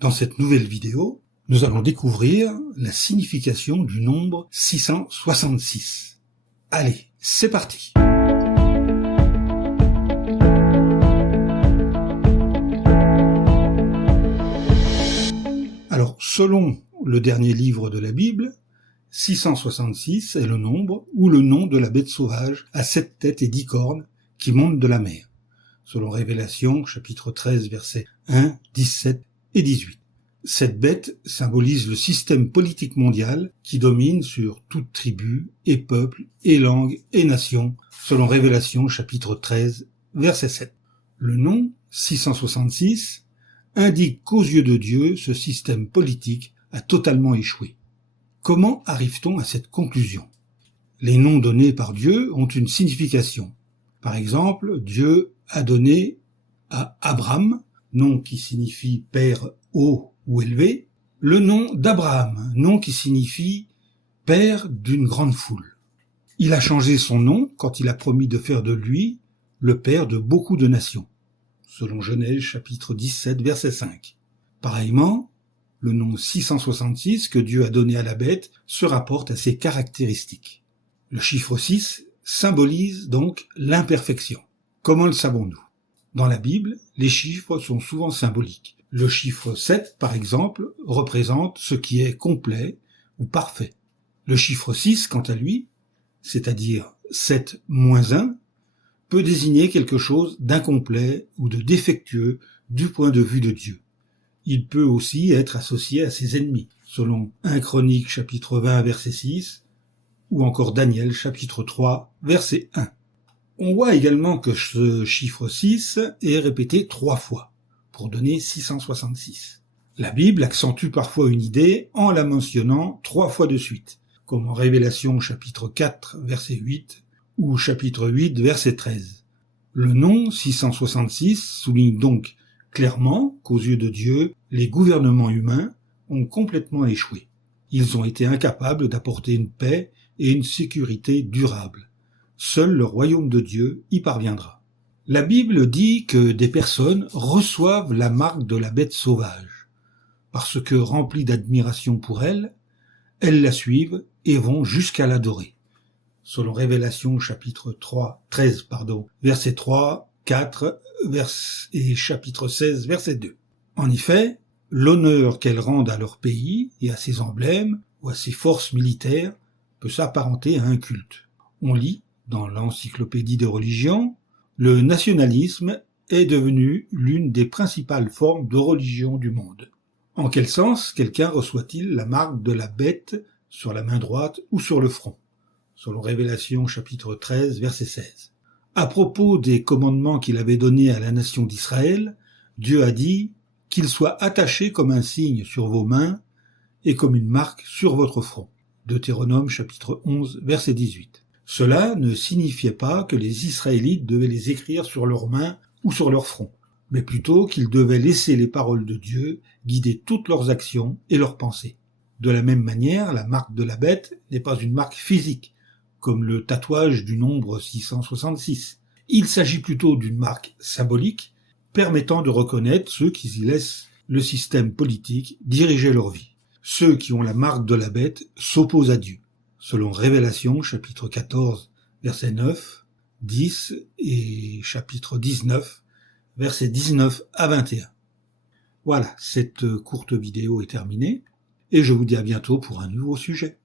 Dans cette nouvelle vidéo, nous allons découvrir la signification du nombre 666. Allez, c'est parti! Alors, selon le dernier livre de la Bible, 666 est le nombre ou le nom de la bête sauvage à 7 têtes et 10 cornes qui monte de la mer, selon Révélation, chapitre 13, versets 1, 17 et 18. Cette bête symbolise le système politique mondial qui domine sur toute tribu et peuple et langue et nation, selon Révélation, chapitre 13, verset 7. Le nom 666 indique qu'aux yeux de Dieu, ce système politique a totalement échoué. Comment arrive-t-on à cette conclusion? Les noms donnés par Dieu ont une signification. Par exemple, Dieu a donné à Abraham, nom qui signifie père haut ou élevé, le nom d'Abraham, nom qui signifie père d'une grande foule. Il a changé son nom quand il a promis de faire de lui le père de beaucoup de nations, selon Genèse chapitre 17, verset 5. Pareillement, le nom 666 que Dieu a donné à la bête se rapporte à ses caractéristiques. Le chiffre 6 symbolise donc l'imperfection. Comment le savons-nous? Dans la Bible, les chiffres sont souvent symboliques. Le chiffre 7, par exemple, représente ce qui est complet ou parfait. Le chiffre 6, quant à lui, c'est-à-dire 7 moins 1, peut désigner quelque chose d'incomplet ou de défectueux du point de vue de Dieu. Il peut aussi être associé à ses ennemis, selon 1 Chronique chapitre 20 verset 6, ou encore Daniel chapitre 3 verset 1. On voit également que ce chiffre 6 est répété 3 fois, pour donner 666. La Bible accentue parfois une idée en la mentionnant 3 fois de suite, comme en Révélation chapitre 4 verset 8 ou chapitre 8 verset 13. Le nom 666 souligne donc clairement qu'aux yeux de Dieu, les gouvernements humains ont complètement échoué. Ils ont été incapables d'apporter une paix et une sécurité durables. Seul le royaume de Dieu y parviendra. La Bible dit que des personnes reçoivent la marque de la bête sauvage, parce que remplies d'admiration pour elle, elles la suivent et vont jusqu'à l'adorer. Selon Révélation chapitre 13, verset 3, 4 et chapitre 16, verset 2. En effet, l'honneur qu'elles rendent à leur pays et à ses emblèmes ou à ses forces militaires peut s'apparenter à un culte. On lit dans l'encyclopédie des religions, le nationalisme est devenu l'une des principales formes de religion du monde. En quel sens quelqu'un reçoit-il la marque de la bête sur la main droite ou sur le front? Selon Révélation chapitre 13, verset 16. À propos des commandements qu'il avait donnés à la nation d'Israël, Dieu a dit qu'ils soient attachés comme un signe sur vos mains et comme une marque sur votre front. Deutéronome chapitre 11, verset 18. Cela ne signifiait pas que les Israélites devaient les écrire sur leurs mains ou sur leur front, mais plutôt qu'ils devaient laisser les paroles de Dieu guider toutes leurs actions et leurs pensées. De la même manière, la marque de la bête n'est pas une marque physique, comme le tatouage du nombre 666. Il s'agit plutôt d'une marque symbolique permettant de reconnaître ceux qui y laissent le système politique diriger leur vie. Ceux qui ont la marque de la bête s'opposent à Dieu, selon Révélation chapitre 14, verset 9, 10 et chapitre 19, versets 19 à 21. Voilà, cette courte vidéo est terminée et je vous dis à bientôt pour un nouveau sujet.